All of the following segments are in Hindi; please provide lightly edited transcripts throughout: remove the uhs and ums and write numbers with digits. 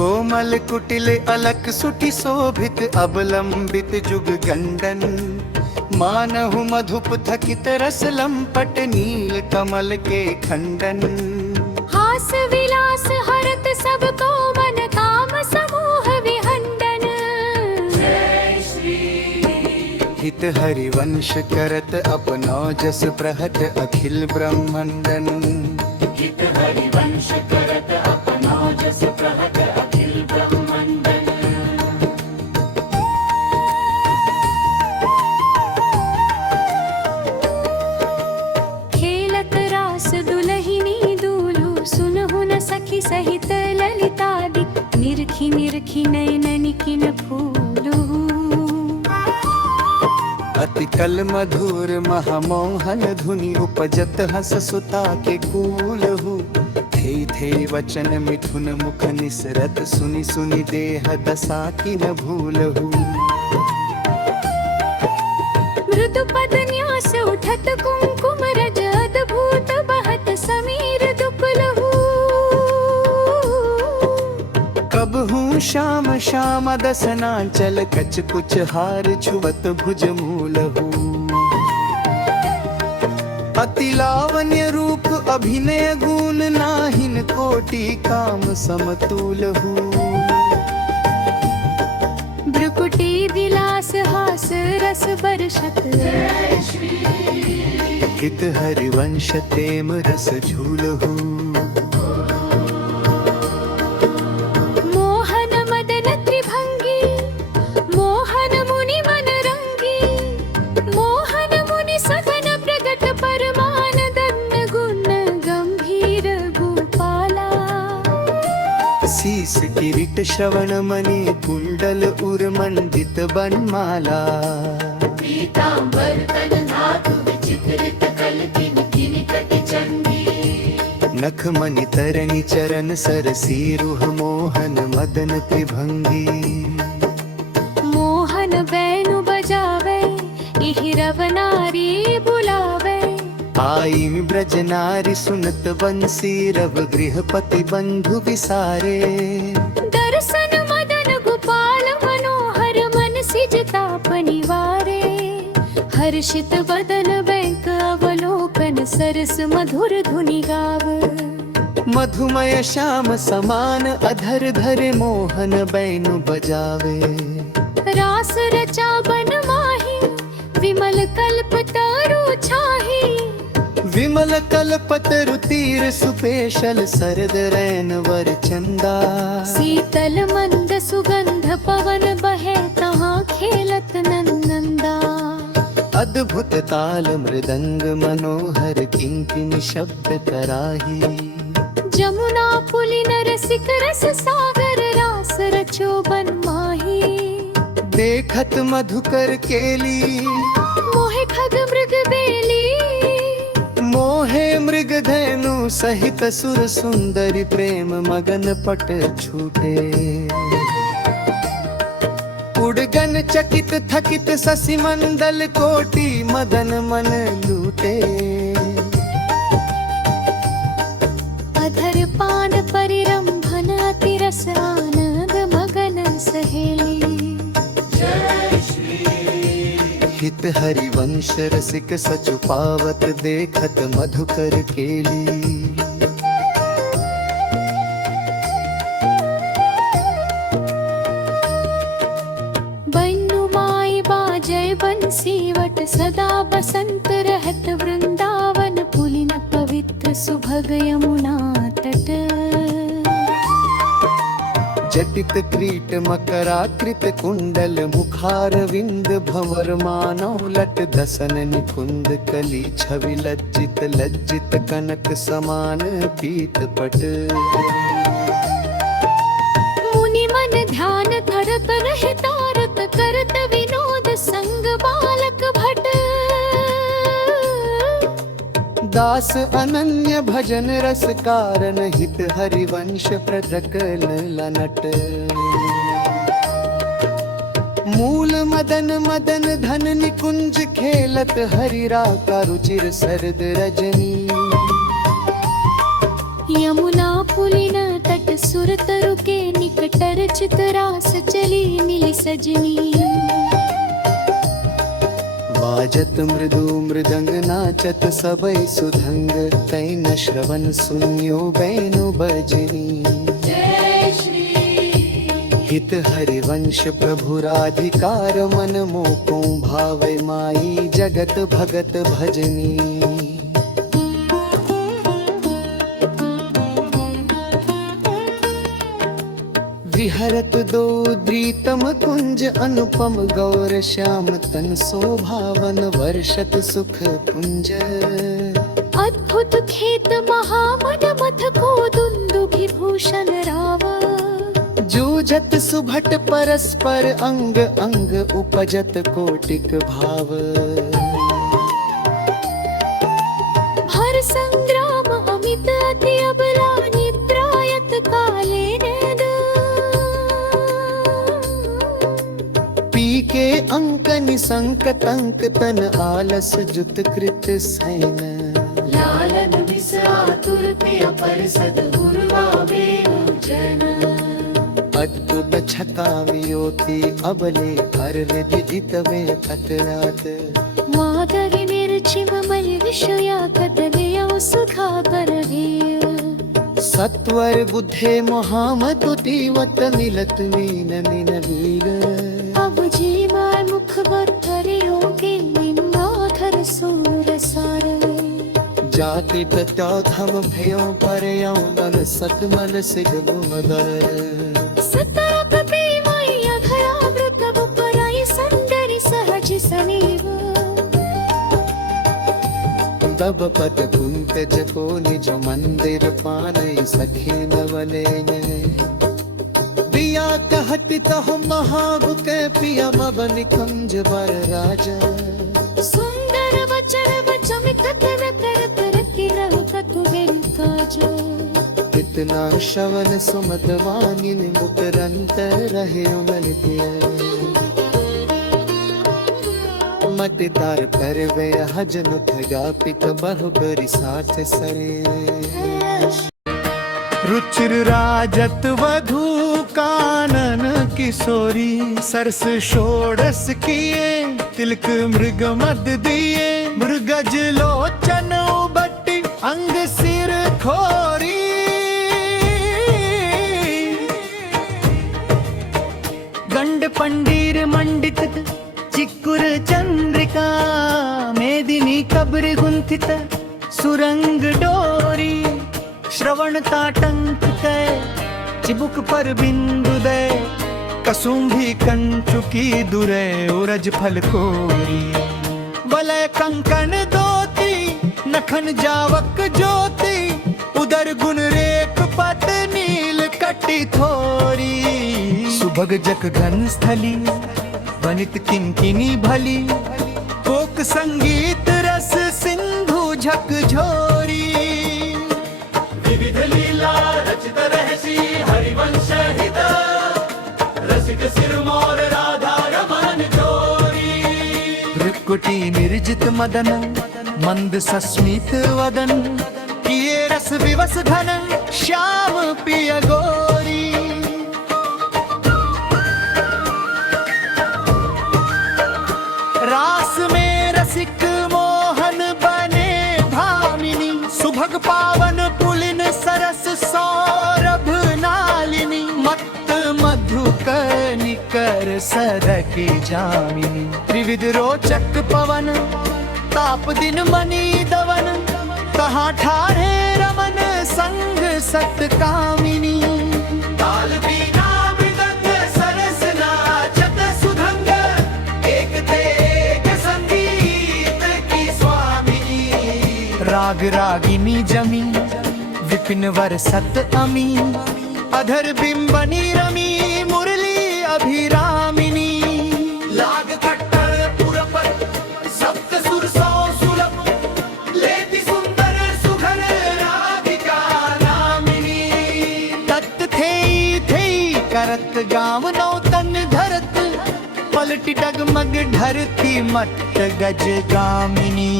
कोमल कुटिल अलक सुठि शोभित अवलंबित जुग गंडन। मानहु मधुप थकित रस लंपट नील कमल के खंडन। हास विलास हरत सब को मन काम समूह विहंडन। हित हरिवंश करत अपनो जस प्रहत अखिल ब्रह्मंडन। हित हरिवंश करत अपनो जस प्रहत अखिल ब्रह्मंडन। खेलत रास दुलहिनी दूलु सुनहु न सखी सहित ललितादि। निरखी निरखी नयन किन फूलु। अति कल मधुर महामोहन धुनि उपजत हस सुता के कूलहु। थे वचन मिथुन मुख निसरत सुनि सुनि देह दशा की न भूलहु। मृदु पद न्यास उठत कुंकुम रज अद्भुत बहत समीर दुकुलहु। कब हूँ श्याम श्याम दसनांचल कच कुछ हार छुवत भुज मूलहु। अति लावण्य रूप अभिनय गुण नाहिन कोटि काम समतुलहु। भ्रुकुटी विलास हास रस बरसत। हित हरिवंश तेम रस झूलहु। मोहन मदन त्रिभंगी मोहन मुनि मन रंगी। मोहन मुनि सघन प्रगट परमानंदन गुण गंभीर भूपाला। शीस किरीट श्रवण मणि कुंडल उर्मंडित बनमाला। पीतांबर तन धातु विचित्रित कल्पिन किरीट चंडी। नख मणि तरणी चरण सरसी रुह मोहन मदन त्रिभंगी। मोहन बैनु बजावे इहि रव नारी बुलावे। आई ब्रज नारी सुनत बंसी रव गृहपति बंधु विसारे। दर्शन मदन गोपाल मनोहर मन सिजताप निवारे। हर्षित बदन बैंक अवलोकन सरस मधुर धुनि गाव। मधुमय श्याम समान अधर धरे मोहन बैनु बजावे। रास रचा बन माही विमल कल्प तरु छाही। विमल कल्पतरु तीर सुपेशल सरद रैन वर चंदा। शीतल मंद सुगंध पवन बहे तहाँ खेलत नंदा। अद्भुत ताल मृदंग मनोहर किंकिनी शब्द कराही। जमुना पुलिन रसिक रस सागर रास रचो बन माही। देखत मधुकर केली मोहे खग मृग बेली। मोहे मृग धैनु सहित सुर सुंदरी प्रेम मगन पट छूटे। उड़गन चकित थकित शशि मंडल कोटि मदन मन लूटे। अधर पान परिरंभन अति रस आनंद मगन सहेली। हित हरिवंश रसिक सचु पावत देखत मधुकर केली। बन्नु माई बाजय बंसी वट सदा बसंत रहत वृंदावन। पुलिन पवित्र सुभग यमुना तट। जटित क्रीट मकराकृत कुंडल मुखार विंद भंवर मानव लट। दसन निकुंद कली छवि लज्जित लज्जित कनक समान पीत पट। मुनि मन ध्यान धरत रहि तारत करत विनोद संग बालक भट। दास अनन्य भजन रस कारण हित हरिवंश प्रजकल लनट। मूल मदन मदन धन निकुंज खेलत हरिरा का रुचिर सरद रजनी। यमुना पुलिन तट सुरतरु के निकट रचित रास चली मिली सजनी। वाजत मृदु मृदंग नाचत सबई सुधंग, तैन श्रवण सुनियो बैनु बजनी। जय श्री हित हरिवंश प्रभु राधिकार, मन मोको भावै माई जगत भगत भजनी। विहरत दो द्रीतम कुंज, अनुपम गौर श्याम तन शोभावन, वर्षत सुख पुंज। अद्भुत खेत महामन मथ को दुंदुभि भूषण राव। जूझत सुभट परस्पर अंग अंग, उपजत कोटिक भाव। हर संग्राम अमित अति अबला, निद्रायत काले नेद। पी के अंक निसंक तंक, तन आलस जुत कृत सैन। लालन बिस आतुर पिय परिषद, गुरुवावे जन। अद्भुत छता वियोति अबले, अरले विदितवे अतरात। माधवी निर्चिम मल विषया, कदलियो सुधा करवीय। सत्वर बुद्धे महामदुतिवत, मिलत मीन मिन वीर। अब जीवाय मुख बत्तरियो के, निंदाधर सूर सार। जाति तथम भयो परयो, मन सतमल सिद्ध गुमदर। सतरप पीवैया घया वृत उपराई, संदरि सहज सनीव। तब पद कुंत जको निज मंदिर, पानई सखी नवलेन। दिया कहति तह महागु के, पिया मबन कुंज बर राजा। सुंदर वचन बचमित कर कर पर की रहु कतु बेन काज। इतना श्रवण सुमत वानिन, मुकरंत रहे उमलित। मत तार परवे हजन थगा, पित बहु बरि साथ सरे। रुचिर राजत वधू कानन किशोरी, सरस षोडश किए तिलक मृग मद दिए। मृगज लोचन उबट्टी, अंग सिर खोरी। गंड पंडीर मंडित चिकुर चंद्रिका, मेदिनी कब्र गुंथित सुरंग डोरी। श्रवण ताटंक कै, चिबुक पर बिंदु दे। कसुंभी कंचुकी दुरे, उरज फल कोरी। वलय कंकण दोती, नखन जावक ज्योति। उदर गुण रेख पत, नील कटी थोरी। सुभग जक घन स्थली, वनित किंकिनी भली। कोक संगीत रस सिंधु झकझोरी। विविध लीला रचित रहसी, हरिवंश हित। रसिक सिरमौर राधा रमन जोरी। भृकुटी निर्जित मदन, मंद सस्मित वदन। किए रस विवस घन, श्याम पिय गोरी। रास में रसिक मोहन बने भामिनी। सुभग पावन पुलिन, सरस सौरभ नालिनी। मत्त मधुक निकर सदकी जामिनी। त्रिविध रोचक पवन, ताप दिन मनी दवन। कहाँ ठारे रमन, संग सत कामिनी। ताल बीना मृदंग, सरस नाचत सुधंग। एक थे एक संगीत की स्वामिनी। राग रागिनी जमी, विपिन वर सत अमी। अधर बिंबनी रमी, मुरली अभिरामिनी। लाग खट्टर पुरपत, सप्त सुर सौ सुलभ। लेती सुंदर सुघन, राधिका नामिनी। तत् थे करत गाँव नौतन धरत। पलटी डगमग ढरती, मत गज गामिनी।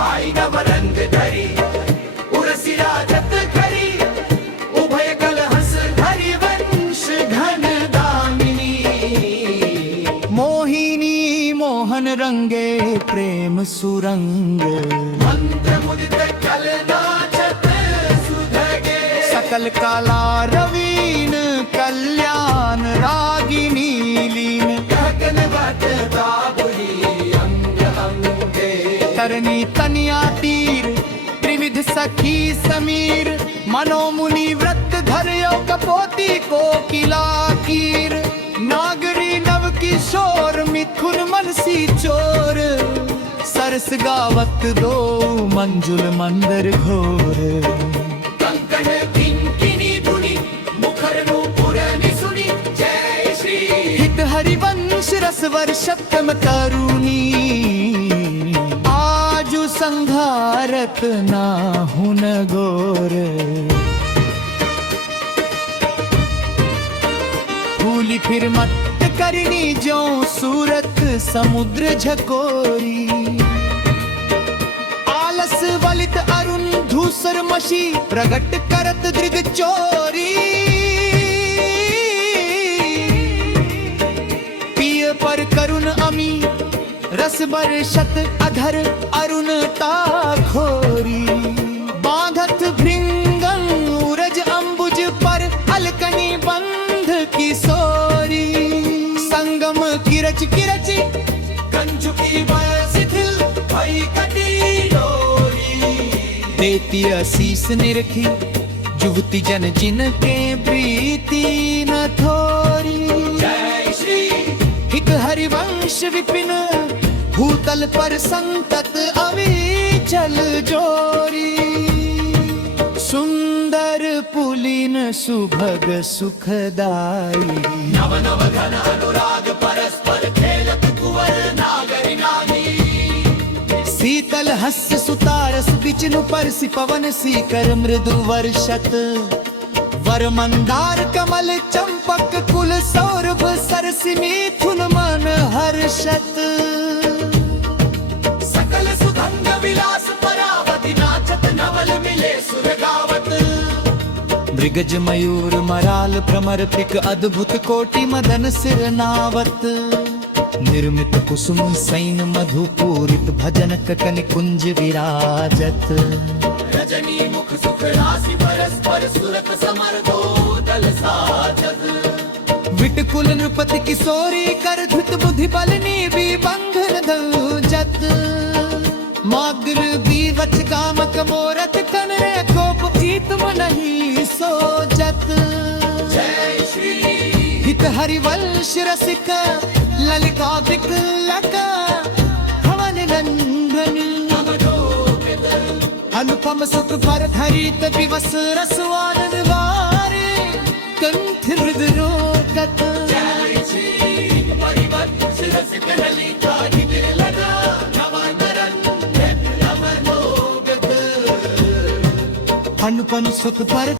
आई नवरंग धरी, उर्सी राजत करी। उभय कलहस हरिवंश घन मोहन रंगे प्रेम सुरंग मंत्र मुदित कलनाचत सुधगे सकल काला रवीन कल्याण रागिनी लीन गगन वट बाबुरी अंग अंगे तरनी तनिया तीर त्रिविध सखी समीर मनोमुनि व्रत धर्यो कपोती कोकिला कीर नागरी नव किशोर मिथुन मनसी चोर सरस गावत दो मंजुल मंदर घोर कंकण किंकिनी धुनि मुखर नूपुर निसुनि जय श्री हित हरिवंश रस वर्षतम तरुणी आजु संघारत ना हुन गोर भूली फिर मत करनी जो सूरत समुद्र झकोरी आलस वलित अरुण धूसर मशी प्रगट करत दृग चोरी पिय पर करुण अमी रस बरसत अधर अरुणता खोरी बांधत भृंगं उरज अंबुज पर अलकनी बंध किशोरी संगम किरच किरच कंजुकी शिथिल भई कटी डोरी देती असीस निरखी जुवती जन जिन के प्रीति न थोरी जय श्री हित हरिवंश विपिन भूतल पर संतत अविचल जोरी सुंदर पुलिन सुभग सुखदाई नव नव घन अनुराग परस्पर खेलत कुंवर नागरी नागी शीतल हस्य सुतारस बिचनु परसि पवन सीकर मृदु वर्षत वर मंदार कमल चंपक कुल सौरभ सरसि मिथुन मन हर्षत सकल सुगंध विलास परावति नाचत नवल मिले सुर गावत मृगज मयूर मराल भ्रमर पिक अद्भुत कोटि मदन सिर नावत निर्मित कुसुम सैन मधुपूरित भजन ककन कुंज विराजत रजनी मुख सुख राशि परस्पर सुरत समर दो दल साजत विटकुल नृपति किशोरी कर धृत बुद्धि बलनी भी बंधन धूजत माग्र बीवच कामक मोरत कनरे कोप जीत नहीं सोजत जय श्री हित हरिवंश रसिक ललिता विकलक हवन नंदन अनुपम सुख पर धरित विवस रसवानन वारे कंठ हृदय रोकत जय श्री परिवत्स रसिक ललिता लगा नवनरन रमनोगत अनुपम सुख पर